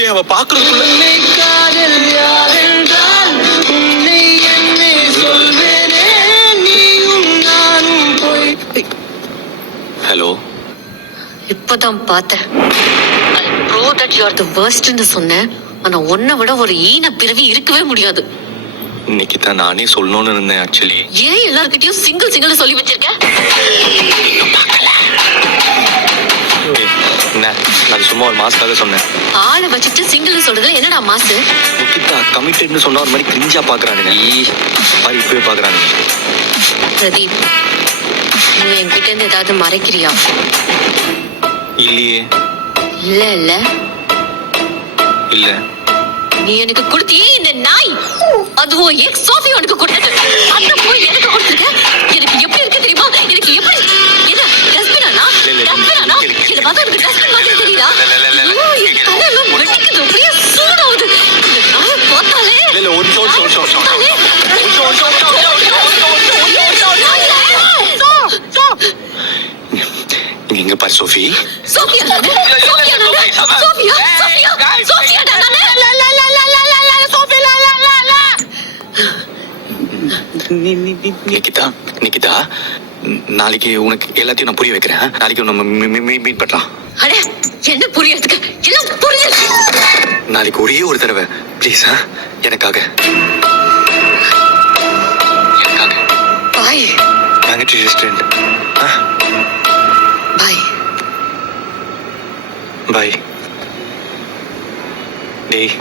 டேய் அவ பாக்குறதுக்குள்ள ஹலோ. இப்பதான் பார்த்தேன். I know that you are the worst ன்னு சொன்னேன். ஆனா உன்னை விட ஒரு ஈன பிறவி இருக்கவே முடியாது. இன்னைக்கு தான் நானே சொல்லணும்னு இருந்தேன் ஆக்சுவலி. ஏன் எல்லார்கிட்டயும் சிங்கிள் சொல்லி வச்சிருக்க? என்ன அது சும்மா ஒரு மாஸ்க்காக சொன்னேன். ஆளை வச்சுட்டு சிங்கிள் சொல்றதுல என்னடா மாசு? நிக்கிதா கமிட்டட்னு சொன்னா ஒரு மாதிரி கிரிஞ்சா பாக்குறானுங்க. பாரு இப்பவே பாக்குறானுங்க. பிரதீப், நீ என்கிட்ட இருந்து ஏதாவது மறைக்கிறியா? இல்லையே. இல்ல இல்ல இல்ல. நீ எனக்கு கொடுத்தியே இந்த நாய், அதுவும் எக்ஸ் சோஃபி உனக்கு கொடுத்தது. அந்த போய் எனக்கு கொடுத்துருக்க. எனக்கு எப்படி இருக்கு தெரியுமா? எனக்கு எப்படி என்ன டஸ்ட்பினானா? டஸ்ட்பினானா? இத பார்த்தா எனக்கு டஸ்ட்பின் மாதிரி தெரியுதா? ஐயோ, என் தலையெல்லாம் வெடிக்குது. அப்படியே சூடாகுது. இந்த நாயை பார்த்தாலே இல்ல ஒரு நிமிஷம் இங்க பாரு சோஃபி. சோஃபியா நானு? சோஃபியா நானு? சோஃபியா? சோஃபியா? சோஃபியா நானு? நிக்கிதா நாளைக்கு உனக்கு எல்லாத்தையும் நான் புரிய வைக்கிறேன். நாளைக்கு நம்ம மீட் பண்ணலாம். அட என்ன புரியறதுக்கு? எல்லாம் புரியல. நாளைக்கு ஒரே ஒரு தடவை ப்ளீஸ். எனக்காக பாய். மேங்கட்ரி ரெஸ்டாரண்ட். பாய் பாய். டேய்